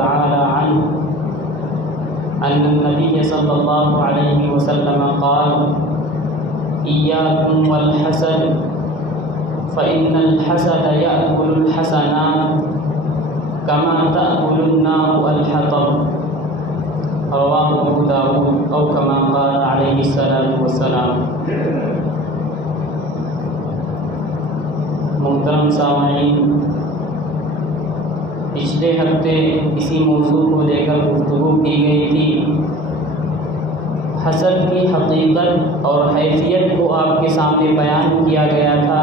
تعالى عنه أن النبي صلى الله عليه وسلم قال: إياكم والحسد فإن الحسد يأكل الحسنات كما تأكل النار الحطب. رواه أبو داود أو كما قال عليه الصلاة والسلام. محترم سامعین، پچھلے ہفتے اسی موضوع کو لے کر گفتگو کی گئی تھی۔ حسد کی حقیقت اور حیثیت کو آپ کے سامنے بیان کیا گیا تھا،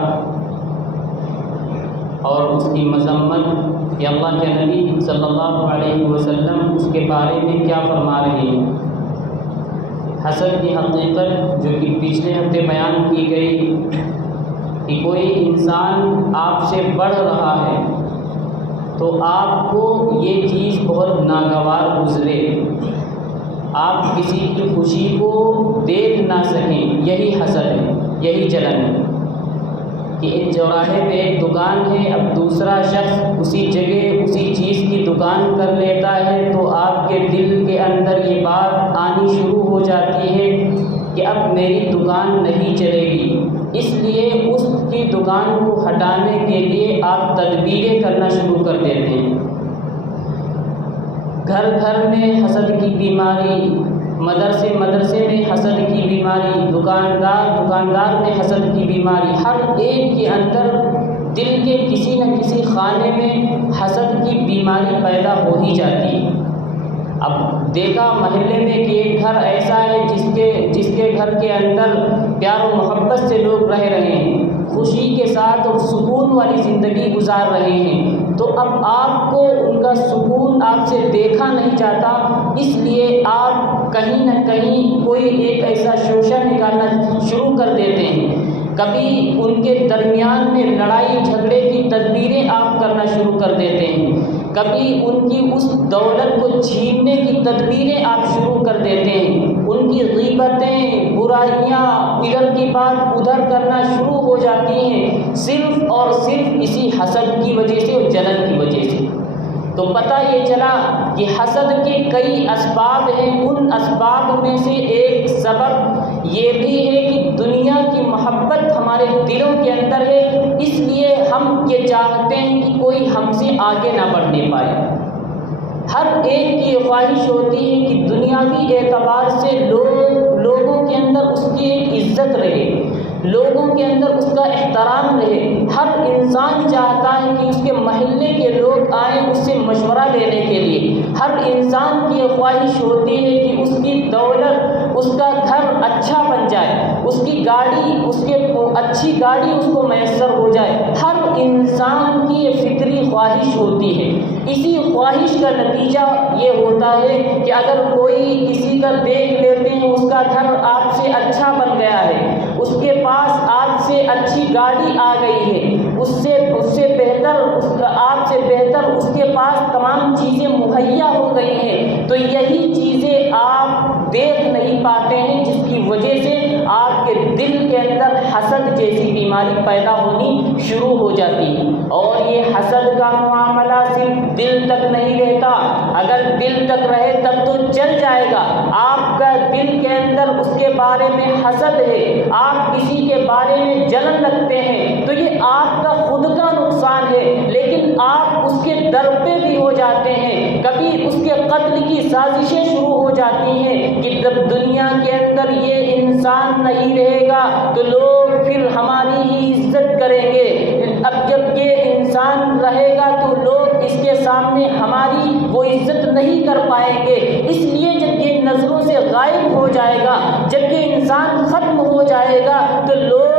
اور اس کی مذمت کہ اللہ کے نبی صلی اللہ علیہ وسلم اس کے بارے میں کیا فرما رہے ہیں۔ حسد کی حقیقت جو کہ پچھلے ہفتے بیان کی گئی کہ کوئی انسان آپ سے بڑھ رہا ہے تو آپ کو یہ چیز بہت ناگوار گزرے، آپ کسی کی خوشی کو دیکھ نہ سکیں، یہی حسد ہے، یہی جلن ہے کہ ایک چوراہے پہ ایک دکان ہے، اب دوسرا شخص اسی جگہ اسی چیز کی دکان کر لیتا ہے تو آپ کے دل کے اندر یہ بات آنی شروع ہو جاتی ہے کہ اب میری دکان نہیں چلے گی، اس لیے اس کی دکان کو ہٹانے کے لیے آپ تدبیریں کرنا شروع کر دیتے ہیں۔ گھر گھر میں حسد کی بیماری، مدرسے میں حسد کی بیماری، دکاندار میں حسد کی بیماری، ہر ایک کے اندر دل کے کسی نہ کسی خانے میں حسد کی بیماری پیدا ہو ہی جاتی ہے۔ اب دیکھا محلے میں کہ ایک گھر ایسا ہے جس کے گھر کے اندر پیار و محبت سے لوگ رہ رہے ہیں، خوشی کے ساتھ اور سکون والی زندگی گزار رہے ہیں، تو اب آپ کو ان کا سکون آپ سے دیکھا نہیں جاتا، اس لیے آپ کہیں نہ کہیں کوئی ایک ایسا شوشہ نکالنا شروع کر دیتے ہیں۔ کبھی ان کے درمیان میں لڑائی جھگڑے کی تدبیریں آپ کرنا شروع کر دیتے ہیں، کبھی ان کی اس دولت کو چھیننے کی تدبیریں آپ شروع کر دیتے ہیں، ان کی غیبتیں، برائیاں، ادھر کی بات ادھر کرنا شروع ہو جاتی ہیں، صرف اور صرف اسی حسد کی وجہ سے اور جلن کی وجہ سے۔ تو پتہ یہ چلا کہ حسد کے کئی اسباب ہیں، ان اسباب میں سے ایک سبب یہ بھی ہے کہ دنیا کی محبت ہمارے دلوں کے اندر ہے، اس لیے ہم یہ چاہتے ہیں کہ کوئی ہم سے آگے نہ بڑھنے پائے۔ ہر ایک کی یہ خواہش ہوتی ہے کہ دنیاوی اعتبار سے لوگوں کے اندر اس کی ایک عزت رہے، لوگوں کے اندر اس کا احترام رہے۔ ہر انسان چاہتا ہے کہ اس کے محلے کے لوگ آئیں اس سے مشورہ لینے کے لیے، ہر انسان کی یہ خواہش ہوتی ہے کہ اس کی دولت، اس کا گھر اچھا بن جائے، اس کی گاڑی، اچھی گاڑی اس کو میسر ہو جائے۔ ہر انسان کی یہ فطری خواہش ہوتی ہے۔ اسی خواہش کا نتیجہ یہ ہوتا ہے کہ اگر کوئی کسی کا دیکھ لیتے ہیں اس کا گھر آپ سے اچھا بن گیا ہے، اس کے پاس آپ سے اچھی گاڑی آ گئی ہے، اس سے بہتر آپ سے بہتر اس کے پاس تمام چیزیں مہیا ہو گئی ہیں، تو یہی چیزیں آپ دیکھ نہیں پاتے ہیں، جس کی وجہ سے آپ کے دل کے اندر حسد جیسی بیماری پیدا ہونی شروع ہو جاتی ہے۔ اور یہ حسد کا معاملہ صرف دل تک نہیں رہتا، اگر دل تک رہے تب تو چل جائے گا، آپ کا دل کے اندر اس کے بارے میں حسد ہے، آپ کسی کے بارے میں جلن رکھتے ہیں، تو یہ آپ کا خود کا نقصان ہے، لیکن آپ اس کے در پہ بھی ہو جاتے ہیں۔ کبھی اس کے قتل کی سازشیں شروع ہو جاتی ہیں کہ جب دنیا کے اندر یہ انسان نہیں رہے گا تو لوگ پھر ہماری ہی عزت کریں گے، اب جب یہ انسان رہے گا تو لوگ اس کے سامنے ہماری وہ عزت نہیں کر پائیں گے، اس لیے جب یہ نظروں سے غائب ہو جائے گا، جب یہ انسان ختم ہو جائے گا تو لوگ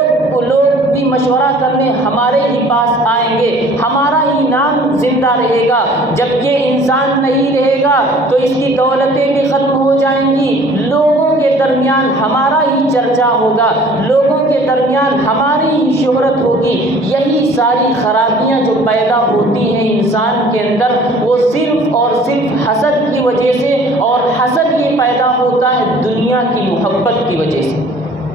بھی مشورہ کرنے ہمارے ہی پاس آئیں گے، ہمارا ہی نام زندہ رہے گا۔ جب یہ انسان نہیں رہے گا تو اس کی دولتیں بھی ختم ہو جائیں گی، لوگوں کے درمیان ہمارا ہی چرچا ہوگا، لوگوں کے درمیان ہماری ہی شہرت ہوگی۔ یہی ساری خرابیاں جو پیدا ہوتی ہیں انسان کے اندر، وہ صرف اور صرف حسد کی وجہ سے، اور حسد یہ پیدا ہوتا ہے دنیا کی محبت کی وجہ سے۔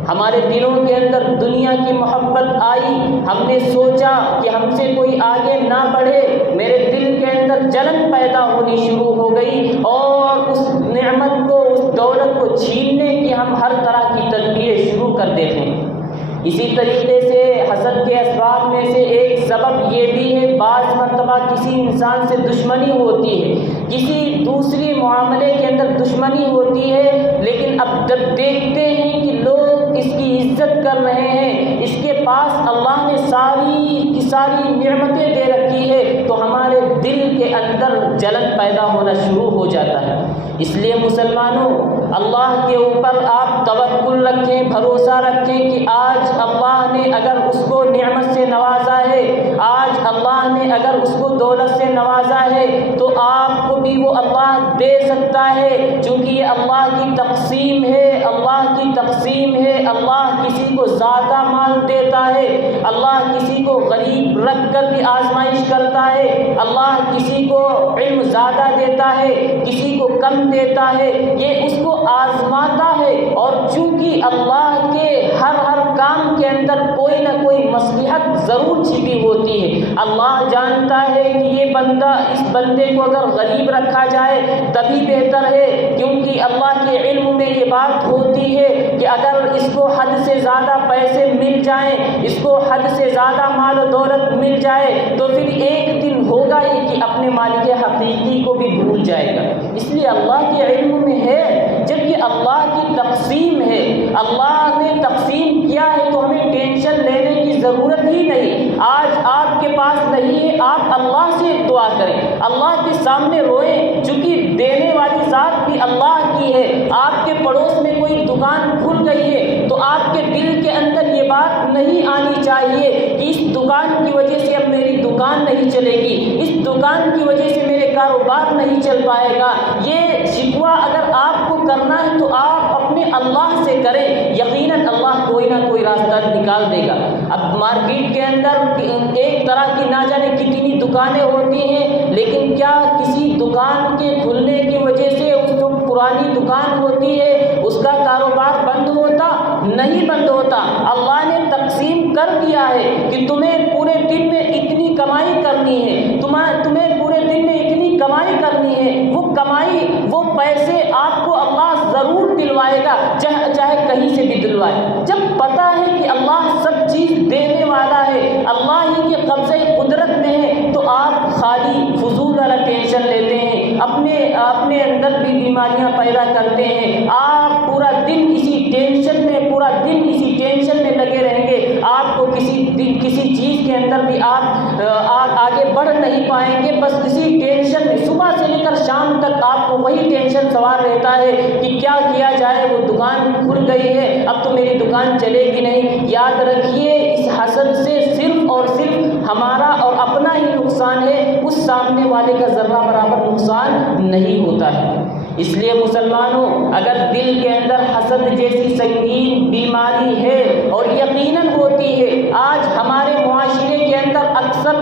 ہمارے دلوں کے اندر دنیا کی محبت آئی، ہم نے سوچا کہ ہم سے کوئی آگے نہ بڑھے، میرے دل کے اندر اندر جلن پیدا ہونی شروع ہو گئی اور اس نعمت کو، اس دولت کو چھیننے کی ہم ہر طرح کی تدبیریں شروع کر دیتے ہیں۔ اسی طریقے سے حسد کے اسباب میں سے ایک سبب یہ بھی ہے، بعض مرتبہ کسی انسان سے دشمنی ہوتی ہے، کسی دوسری معاملے کے اندر دشمنی ہوتی ہے، لیکن اب جب دیکھتے ہیں کہ لوگ اس کی عزت کر رہے ہیں، اس کے پاس اللہ نے ساری کی ساری نعمتیں دے رکھی ہے، تو ہمارے دل کے اندر جلن پیدا ہونا شروع ہو جاتا ہے۔ اس لیے مسلمانوں، اللہ کے اوپر آپ توکل رکھیں، بھروسہ رکھیں کہ آج اللہ نے اگر اس کو نعمت سے نوازا ہے، آج اللہ نے اگر اس کو دولت سے نوازا ہے، تو آپ کو بھی وہ اللہ دے سکتا ہے، چونکہ یہ اللہ کی تقسیم ہے، اللہ کی تقسیم ہے۔ اللہ کسی کو زیادہ مال دیتا ہے، اللہ کسی کو غریب رکھ کر بھی آزمائش کرتا ہے، اللہ کسی کو علم زیادہ دیتا ہے، کسی کو کم دیتا ہے، یہ اس کو آزماتا ہے۔ اور چونکہ اللہ کے ہر کام کے اندر کوئی نہ کوئی مصلحت ضرور چھپی ہوتی ہے، اللہ جانتا ہے کہ یہ بندہ، اس بندے کو اگر غریب رکھا جائے تبھی بہتر ہے، کیونکہ اللہ کے علم میں یہ بات ہوتی ہے کہ اگر اس کو حد سے زیادہ پیسے مل جائیں، اس کو حد سے زیادہ مال و دولت مل جائے، تو پھر ایک دن ہوگا یہ کہ اپنے مالک حقیقی کو بھی بھول جائے گا۔ اس لیے اللہ کے علم میں ہے، جب یہ اللہ کی تقسیم ہے، اللہ نے تقسیم کیا ہے، تو ہمیں ٹینشن لینے کی ضرورت ہی نہیں۔ آج آپ کے پاس نہیں ہے، آپ اللہ سے دعا کریں، اللہ کے سامنے روئیں، چونکہ دینے والی ذات بھی اللہ کی ہے۔ آپ کے پڑوس میں کوئی دکان کھل گئی ہے تو آپ کے دل کے اندر یہ بات نہیں آنی چاہیے کہ اس دکان کی وجہ سے اب میری دکان نہیں چلے گی، اس دکان کی وجہ سے میرے کاروبار نہیں چل پائے گا۔ یہ شکوہ اگر آپ کو کرنا ہے تو آپ اپنے اللہ سے کریں، یقیناً اللہ کوئی نہ کوئی راستہ نکال دے گا۔ اب مارکیٹ کے اندر ایک طرح کی نہ جانے کتنی دکانیں ہوتی ہیں، لیکن کیا کسی دکان کے کھلنے کی وجہ سے اس جو پرانی دکان ہوتی ہے اس کا کاروبار بند ہوتا؟ نہیں بند ہوتا۔ اللہ نے تقسیم کر دیا ہے کہ تمہیں پورے دن میں اتنی کمائی کرنی ہے، تمہیں پورے دن میں اتنی کمائی کرنی ہے۔ وہ کمائی، وہ پیسے آپ کو اللہ ضرور دلوائے گا، چاہے کہیں سے بھی دلوائے۔ جب پتہ ہے کہ اللہ سب چیز دینے والا ہے، اللہ ہی کے قبضہ قدرت میں ہے، تو آپ خالی فضول والا ٹینشن لیتے ہیں، اپنے اندر بھی بیماریاں پیدا کرتے ہیں۔ آپ پورا دن اسی ٹینشن میں لگے رہیں گے، آپ کو کسی چیز کے اندر بھی آپ آگے بڑھ نہیں پائیں گے، بس اسی ٹینشن میں صبح سے لے کر شام تک آپ کو وہی ٹینشن سوار رہتا ہے کہ کیا کیا جائے، وہ دکان کھل گئی ہے، اب تو میری دکان چلے گی نہیں۔ یاد رکھیے، اس حسد سے صرف اور صرف ہمارا اور اپنا ہی نقصان ہے، اس سامنے والے کا ذرہ برابر نقصان نہیں ہوتا ہے۔ اس لیے مسلمانوں، اگر دل کے اندر حسد جیسی سنگین بیماری ہے، اور یقیناً ہوتی ہے، آج ہمارے معاشرے کے اندر اکثر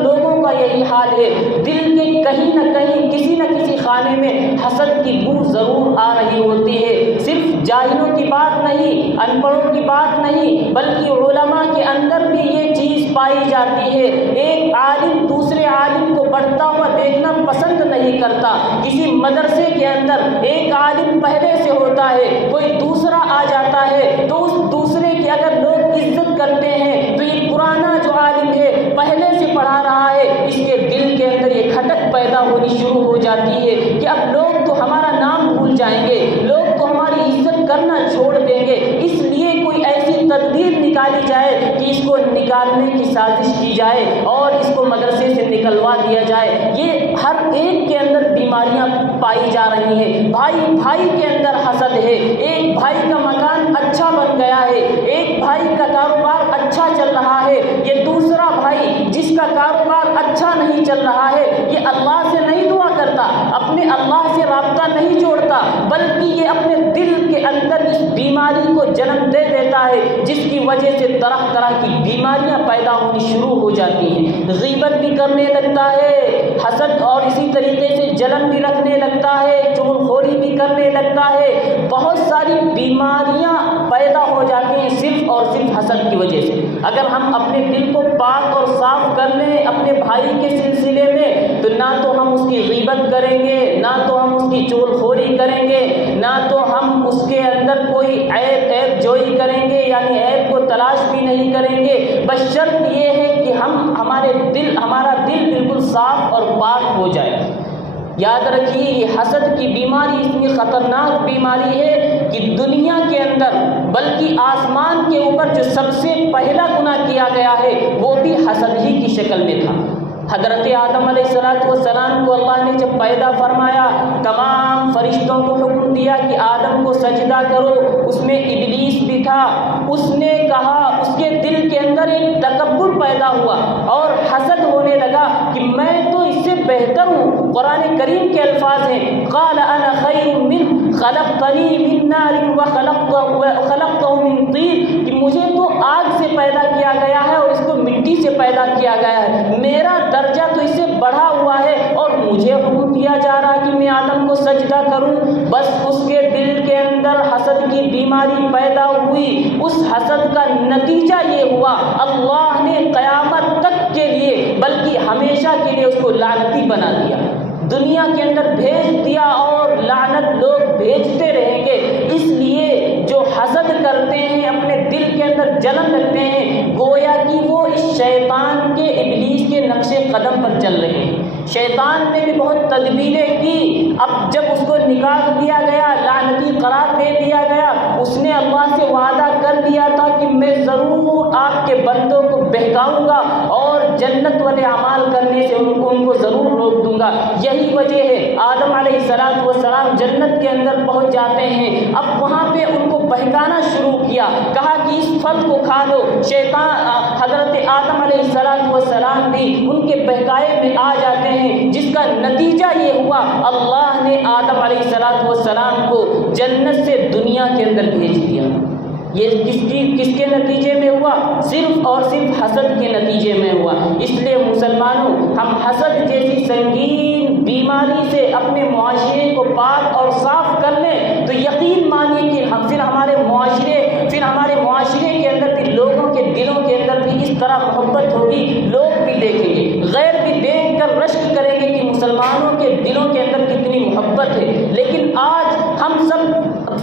لوگوں کا یہی حال ہے، دل کے کہیں نہ کہیں کسی نہ کسی خانے میں حسد کی بو ضرور آ رہی ہوتی ہے۔ صرف جاہلوں کی بات نہیں، ان پڑھوں کی بات نہیں، بلکہ علماء کے اندر بھی یہ چیز پائی جاتی ہے۔ ایک عالم دوسرے عالم کو بڑھتا ہوا دیکھنا پسند نہیں کرتا۔ کسی مدرسے کے اندر ایک عالم پہلے سے ہوتا ہے، کوئی دوسرا آ جاتا ہے، تو اس دوسرے کی اگر لوگ عزت کرتے ہیں تو یہ پرانا جو عالم ہے، پہلے سے پڑھا رہا ہے، اس کے دل کے اندر یہ کھٹک پیدا ہونی شروع ہو جاتی ہے کہ اب لوگ تو ہمارا نام بھول جائیں گے، لوگ تو ہماری عزت کرنا چھوڑ دیں گے۔ اس لیے کوئی ایسی تدبیر نکالی جائے کہ اس کو نکالنے کی سازش کی جائے اور اس کو مدرسے سے نکلوا دیا جائے۔ یہ ہر ایک کے اندر بیماریاں پائی جا رہی ہیں۔ بھائی کے اندر حسد ہے، ایک بھائی کا مکان اچھا بن گیا ہے، ایک بھائی کا کاروبار اچھا چل رہا ہے، یہ دوسرا بھائی جس کا کاروبار اچھا نہیں چل رہا ہے، یہ اللہ سے نہیں دعا کرتا، اپنے اللہ سے رابطہ نہیں جوڑتا، بلکہ یہ اپنے دل کے اندر اس بیماری کو جنم دے دیتا ہے، جس کی وجہ سے طرح طرح کی بیماریاں پیدا ہونی شروع ہو جاتی ہیں۔ غیبت بھی کرنے لگتا ہے حسد، اور اسی طریقے سے جلن بھی رکھنے لگتا ہے، چغلخوری بھی کرنے لگتا ہے، بہت ساری بیماریاں پیدا ہو جاتی ہیں صرف اور صرف حسد کی وجہ سے۔ اگر ہم اپنے دل کو پاک اور صاف کر لیں اپنے بھائی کے سلسلے میں، تو نہ تو ہم اس کی غیبت کریں گے، نہ تو ہم اس کی چغل خوری کریں گے، نہ تو ہم اس کے اندر کوئی عیب جوئی کریں گے، یعنی عیب کو تلاش بھی نہیں کریں گے، بس شرط یہ ہے کہ ہمارا دل بالکل صاف اور پاک ہو جائے۔ یاد رکھیے یہ حسد کی بیماری اتنی خطرناک بیماری ہے کہ دنیا کے اندر بلکہ آسمان کے اوپر جو سب سے پہلا گناہ کیا گیا ہے وہ بھی حسد ہی کی شکل میں تھا۔ حضرت آدم علیہ السلام کو اللہ نے جب پیدا فرمایا، تمام فرشتوں کو حکم دیا کہ آدم کو سجدہ کرو، اس میں ابلیس بھی تھا۔ اس نے کہا، اس کے دل کے اندر ایک تکبر پیدا ہوا اور حسد ہونے لگا کہ میں تو اس سے بہتر ہوں۔ قرآن کریم کے الفاظ ہیں، قال انا خیر منہ خلقتنی من نار وخلقته من طین، کہ مجھے تو آگ سے پیدا کیا گیا ہے اور اس کو مٹی سے پیدا کیا گیا ہے، میرا درجہ تو اس سے بڑھا ہوا ہے اور مجھے حکم دیا جا رہا کہ میں آدم کو سجدہ کروں۔ بس اس کے دل کے اندر حسد کی بیماری پیدا ہوئی۔ اس حسد کا نتیجہ یہ ہوا، اللہ نے قیامت تک کے لیے بلکہ ہمیشہ کے لیے اس کو لعنتی بنا دیا، دنیا کے اندر بھیج دیا اور لعنت لوگ بھیجتے رہیں گے۔ اس لیے جو حسد کرتے ہیں، اپنے دل کے اندر جلن رکھتے ہیں، گویا کہ وہ اس شیطان کے ابلیس کے نقش قدم پر چل رہے ہیں۔ شیطان نے بھی بہت تدبیریں کی، اب جب اس کو نکال دیا گیا، لعنتی قرار دے دیا گیا، اس نے اللہ سے وعدہ کر لیا تھا کہ میں ضرور آپ کے بندوں کو بہکاؤں گا اور جنت والے اعمال کرنے سے ان کو ضرور روک دوں گا۔ یہی وجہ ہے آدم علیہ السلام جنت کے اندر پہنچ جاتے ہیں، اب وہاں پہ ان کو بہکانا شروع کیا، کہا کہ اس پھل کو کھا لو۔ شیطان حضرت آدم علیہ السلام بھی ان کے بہکائے میں آ جاتے ہیں، جس کا نتیجہ یہ ہوا اللہ نے آدم علیہ السلام کو جنت سے دنیا کے اندر بھیج دیا۔ یہ کس کے نتیجے میں ہوا؟ صرف اور صرف حسد کے نتیجے میں ہوا۔ اس لیے مسلمانوں، ہم حسد جیسی سنگین بیماری سے اپنے معاشرے کو پاک اور صاف کر لیں تو یقین مانیے کہ پھر ہمارے معاشرے کے اندر بھی لوگوں کے دلوں کے اندر بھی اس طرح محبت ہوگی، لوگ بھی دیکھیں گے، غیر بھی دیکھ کر رشک کریں گے کہ مسلمانوں کے دلوں کے اندر کتنی محبت ہے۔ لیکن آج ہم سب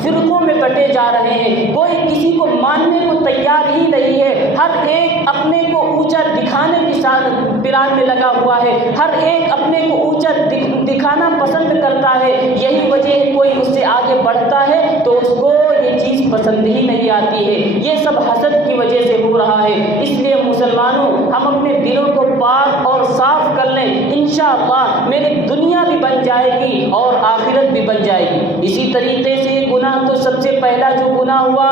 فرقوں میں بٹے جا رہے ہیں، کوئی کسی کو ماننے کو تیار ہی نہیں ہے، ہر ایک اپنے کو اونچا دکھانے کی پلان میں لگا ہوا ہے، ہر ایک اپنے کو اونچا دکھانا پسند کرتا ہے۔ یہی وجہ ہے کوئی اس سے آگے بڑھتا ہے تو اس کو یہ چیز پسند ہی نہیں آتی ہے۔ یہ سب حسد کی وجہ سے ہو رہا ہے۔ اس لیے مسلمانوں، ہم اپنے دلوں کو پاک اور صاف کر لیں، انشاءاللہ میری دنیا بھی بن جائے گی اور آخرت بھی بن جائے گی۔ اسی طریقے سے یہ گناہ تو سب سے پہلا جو گناہ ہوا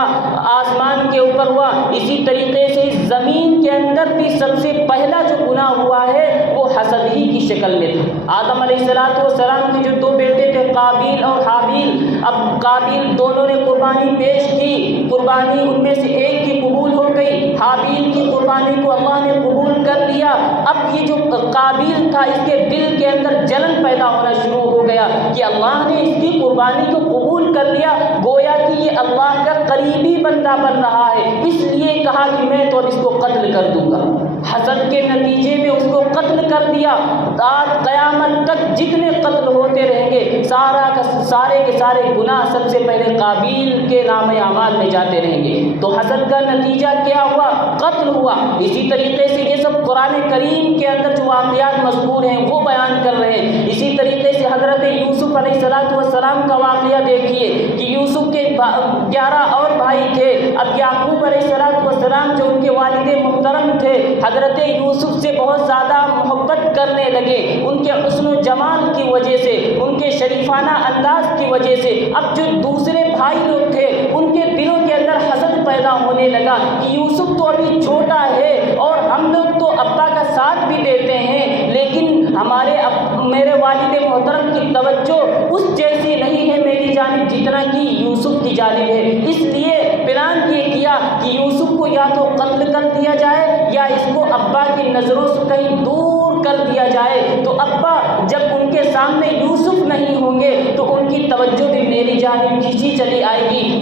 آسمان کے اوپر ہوا، اسی طریقے سے زمین کے اندر بھی سب سے پہلا جو گناہ ہوا ہے وہ حسد ہی کی شکل میں تھا۔ آدم علیہ السلام کے جو دو بیٹے تھے، قابیل اور حابیل، اب قابیل دونوں نے قربانی پیش کی، قربانی ان میں سے ایک کی قبول ہو گئی، حابیل کی قربانی کو اللہ نے قبول کر لیا۔ اب یہ جو قابیل تھا، اس کے دل کے اندر جلن پیدا ہونا شروع ہو گیا کہ اللہ نے اس کی قربانی کو قبول کر لیا، گویا کہ یہ اللہ کا قریبی بندہ بن رہا ہے، اس لیے کہا کہ میں تو اب اس کو قتل کر دوں گا۔ حسد کے نتیجے میں اس کو قتل کر دیا۔ آج قیامت تک جتنے قتل ہوتے رہیں گے، سارے کے سارے گناہ سب سے پہلے قابیل کے نام اعمال میں جاتے رہیں گے۔ تو حسد کا نتیجہ کیا ہوا؟ قتل ہوا۔ اسی طریقے سے یہ سب قرآن کریم کے اندر جو واقعات مذکور ہیں وہ بیان کر رہے ہیں۔ اسی طریقے سے حضرت یوسف علیہ السلام کا واقعہ دیکھیے کہ یوسف کے 11 اور بھائی تھے۔ اب یعقوب علیہ السلام جو ان کے والد محترم تھے، حضرت یوسف سے بہت زیادہ محبت کرنے لگے، ان کے حسن و جمال کی وجہ سے، ان کے شریفانہ انداز کی وجہ سے۔ اب جو دوسرے بھائی لوگ تھے ان کے دلوں کے اندر حسد پیدا ہونے لگا کہ یوسف تو ابھی چھوٹا ہے اور ہم لوگ تو ابا کا ساتھ بھی دیتے ہیں، لیکن میرے والد محترم کی توجہ اس جیسی نہیں ہے میری جانب جتنا کہ یوسف کی جانب ہے۔ اس لیے پلان یہ کیا کہ یوسف کو یا تو قتل کر دیا جائے یا اس کو ابا کی نظروں سے کہیں دور کر دیا جائے، تو ابا جب ان کے سامنے یوسف نہیں ہوں گے تو ان کی توجہ بھی میری جانب کھینچی چلی آئے گی۔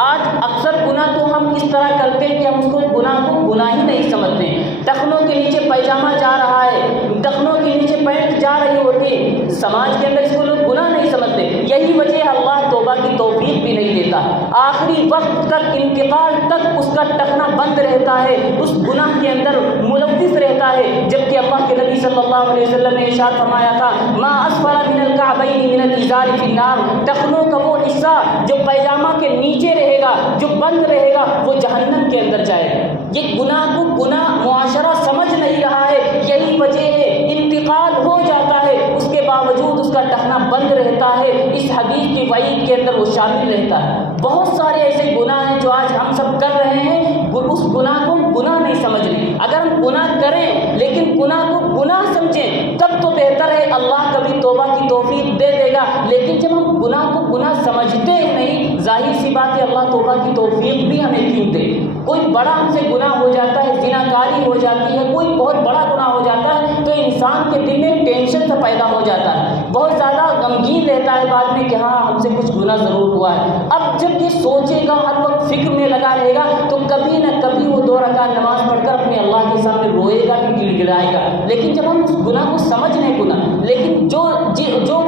آج اکثر گناہ تو ہم اس طرح کرتے ہیں کہ ہم اس کو گناہ ہی نہیں سمجھتے ہیں۔ ٹخنوں کے نیچے پیجامہ جا رہا ہے، ٹخنوں کے نیچے پینٹ جا رہی ہوتی، سماج کے اندر اس کو لوگ گناہ نہیں سمجھتے۔ یہی وجہ اللہ توبہ کی توفیق بھی نہیں دیتا، آخری وقت تک، انتقال تک اس کا ٹخنا بند رہتا ہے، اس گناہ کے اندر ملوث رہتا ہے، جبکہ اللہ کے نبی صلی اللہ علیہ وسلم نے ارشاد فرمایا تھا ما اسفل من الکعبین من الازار فی النار، ٹخنوں کا وہ حصہ جو پیجامہ کے نیچے رہے گا، جو بند رہے گا، وہ جہنم کے اندر جائے گا۔ یہ گناہ کو گناہ معاشرہ سمجھ نہیں رہا ہے، یہی وجہ ہے، انتقال ہو جاتا ہے، اس کے باوجود اس کا ٹخنا بند رہتا ہے، اس حدیث کی وعید کے اندر وہ شامل رہتا ہے۔ بہت سارے ایسے گناہ ہیں جو آج ہم سب کر رہے ہیں، اس گناہ کو گناہ نہیں سمجھ رہے۔ اگر ہم گناہ کریں لیکن گناہ کو گناہ سمجھیں تب تو بہتر ہے، اللہ کبھی توبہ کی توفیق دے دے گا، لیکن جب ہم گناہ کو گناہ سمجھتے ہی نہیں، ظاہر سی بات ہے اللہ توبہ کی توفیق بھی ہمیں کیوں دے۔ کوئی بڑا ہم سے گناہ ہو جاتا ہے، زناکاری ہو جاتی ہے، کوئی بہت بڑا گناہ ہو جاتا ہے تو انسان کے دل میں ٹینشن سے پیدا ہو جاتا ہے، بہت زیادہ غمگین رہتا ہے بعد میں کہ ہاں ہم سے کچھ گناہ ضرور ہوا ہے۔ اب جب یہ سوچے گا، ہر وقت فکر میں لگا رہے گا، تو کبھی نہ کبھی وہ 2 رکعت نماز پڑھ کر اپنے اللہ کے سامنے روئے گا کہ گڑ گڑائے گا۔ لیکن جب ہم اس گناہ کو سمجھ نہیں لیکن جو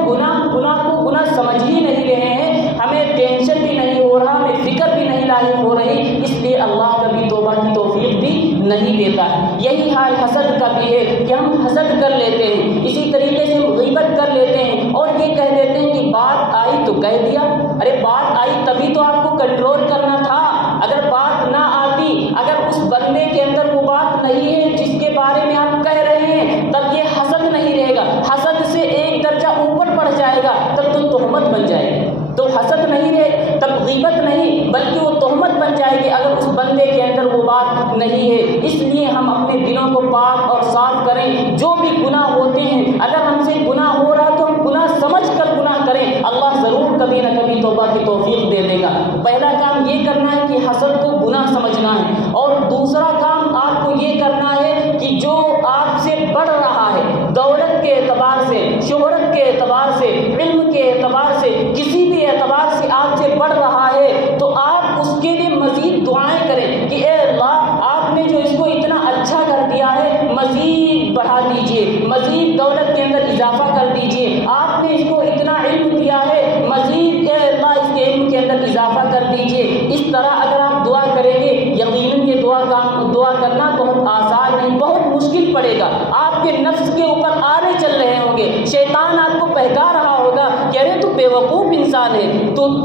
گناہ کو گناہ سمجھ ہی نہیں رہے ہیں، ہمیں ٹینشن بھی نہیں ہو رہا، ہمیں فکر بھی نہیں لاحق ہو رہی، اس لیے اللہ کبھی توبہ کی توفیق بھی نہیں دیتا ہے۔ یہی حال حسد کا بھی ہے کہ ہم حسد کر لیتے ہیں، اسی طریقے سے ہم غیبت کر لیتے ہیں اور یہ کہہ دیتے ہیں کہ بات آئی تو کہہ دیا۔ ارے بات آئی تبھی تو آپ کو کنٹرول کرنا تھا، اگر بات نہ آتی، اگر اس بندے کے اندر وہ بات نہیں ہے جس کے بارے میں آپ کہہ رہے ہیں، تب یہ حسد نہیں رہے گا، حسد سے ایک درجہ اوپر پڑ جائے گا، تب تو تہمت بن جائے گی۔ تو حسد نہیں رہے، تب غیبت نہیں بلکہ وہ تہمت بن جائے گی اگر اس بندے کے اندر وہ بات نہیں ہے۔ اس لیے ہم اپنے دلوں کو پاک اور صاف کریں، جو بھی گناہ ہوتے ہیں، اگر ہم سے گناہ ہو رہا تو ہم گناہ سمجھ کر گناہ کریں، اللہ ضرور کبھی نہ کبھی توبہ کی توفیق دے دے گا۔ پہلا کام یہ کرنا ہے کہ حسد کو گناہ سمجھنا ہے، اور دوسرا کام آپ کو یہ کرنا ہے کہ جو آپ سے بڑھ رہا ہے، دولت کے اعتبار سے، شہرت کے اعتبار سے، علم کے اعتبار سے، کسی بھی اعتبار سے آپ سے بڑھ رہا ہے، تو آپ اس کے لیے مزید دعائیں کریں کہ اے اللہ، آپ نے جو اس کو اتنا اچھا کر دیا ہے، مزید بڑھا دیجئے، مزید دولت کے اندر اضافہ کر دیجئے، آپ نے اس کو اتنا علم دیا ہے، مزید اے اللہ اس کے علم کے اندر اضافہ کر دیجئے۔ اس طرح اگر آپ دعا کریں گے، یقیناً یہ دعا کرنا بہت آسان نہیں، بہت مشکل پڑے گا، آپ کے نفس کے اوپر آرے چل رہے ہوں گے، شیطان آپ کو بہکا رہا ہوگا کہ ارے تو بے وقوف انسان ہے،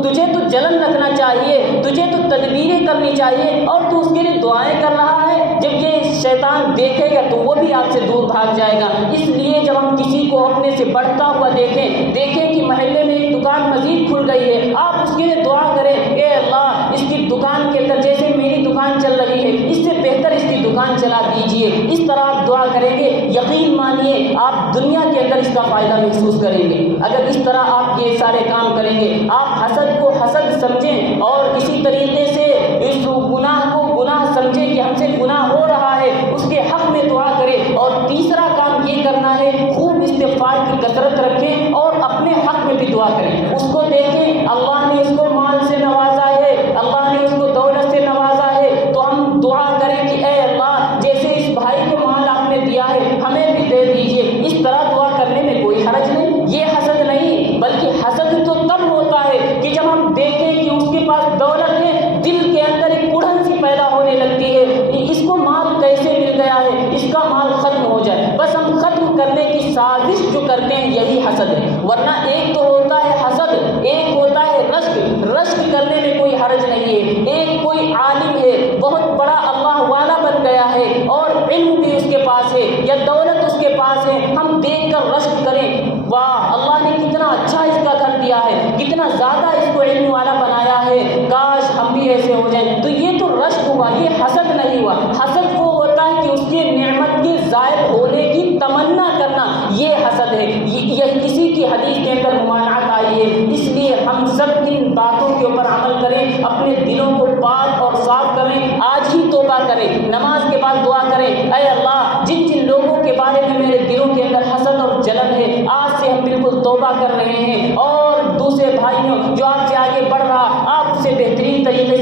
تجھے تو جلن رکھنا چاہیے، تجھے تو تدبیریں کرنی چاہیے، اور تو اس کے لیے دعائیں کر رہا ہے۔ جب یہ شیطان دیکھے گا تو وہ بھی آپ سے دور بھاگ جائے گا۔ اس لیے جب ہم کسی کو اپنے سے بڑھتا ہوا دیکھیں کہ محلے میں ایک دکان مزید کھل گئی ہے، آپ اس کے لیے دعا کریں، اے اللہ اس کی دکان کے اندر جیسے میری دکان چل رہی ہے، اس سے بہتر اس کی دکان چلا دیجئے۔ اس طرح آپ دعا کریں گے، یقین مانیے آپ دنیا کے اندر اس کا فائدہ محسوس کریں گے۔ اگر اس طرح آپ یہ سارے کام کریں گے، آپ حسد کو حسد سمجھیں، اور اسی طریقے سے اس گناہ کو گناہ سمجھیں کہ ہم سے گناہ ہو رہا ہے، اس کے حق میں دعا کریں۔ اور تیسرا کام یہ کرنا ہے، خوب استغفار کی کثرت رکھیں اور اپنے حق میں بھی دعا کریں۔ اس کو دیکھیں اللہ نے اس کو مال سے نوازا ہے، اللہ نے اس کو دولت سے نوازا ہے، تو ہم دعا کریں کہ اے اللہ جیسے اس بھائی کو مال آپ نے دیا ہے ہمیں بھی دے دیجئے۔ اس طرح دعا کرنے میں کوئی حرج نہیں، یہ حسد نہیں، بلکہ حسد تو تب ہوتا ہے کہ جب ہم دیکھیں کہ اس کے پاس دولت ہے، دل کے اندر ایک اڑن سی پیدا ہونے لگتی ہے، اس کو مال کیسے مل گیا ہے، اس کا مال ختم ہو جائے، بس ہم ختم کرنے کی سازش جو کرتے ہیں یہی حسد ہے۔ ورنہ ایک تو ہوتا ہے حسد، ایک ہوتا ہے رشک کرنے میں کوئی حرج نہیں ہے۔ ایک کوئی عالم ہے، بہت بڑا اللہ والا بن گیا ہے اور علم بھی اس کے پاس ہے یا دولت اس کے پاس ہے، ہم دیکھ کر رشک کریں، واہ اللہ نے کتنا اچھا اس کا گھر دیا ہے، کتنا زیادہ اس کو علم والا بنایا ہے، کاش ہم بھی ایسے ہو جائیں، تو یہ تو رشک ہوا، یہ حسد نہیں ہوا۔ حسد وہ ہوتا ہے کہ اس کی نعمت کے زائد ہونے کی تمنا کرنا، یہ حسد ہے۔ یہ اسی کی حدیث کے اندر ممانعت آئی ہے۔ اس لیے ہم سب ان باتوں کے اوپر عمل کریں، اپنے دلوں کو پاک اور صاف کریں، آج ہی توبہ کریں، نماز کے بعد دعا کریں، اے اللہ جن جن لوگوں کے بارے میں میرے دلوں کے اندر حسد اور جلن ہے، آج سے ہم بالکل توبہ کر رہے ہیں، اور دوسرے بھائیوں جو آپ سے آگے بڑھ رہا آپ اسے بہترین طریقے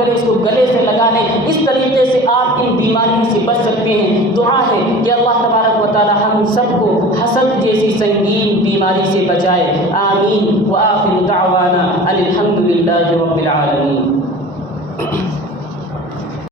کریں، اس کو گلے سے لگا لیں، اس طریقے سے آپ ان بیماریوں سے بچ سکتے ہیں۔ دعا ہے کہ اللہ تبارک و تعالی ہم سب کو حسد جیسی سنگین بیماری سے بچائے، آمین۔ وآخر دعوانا ان الحمد للہ رب العالمین۔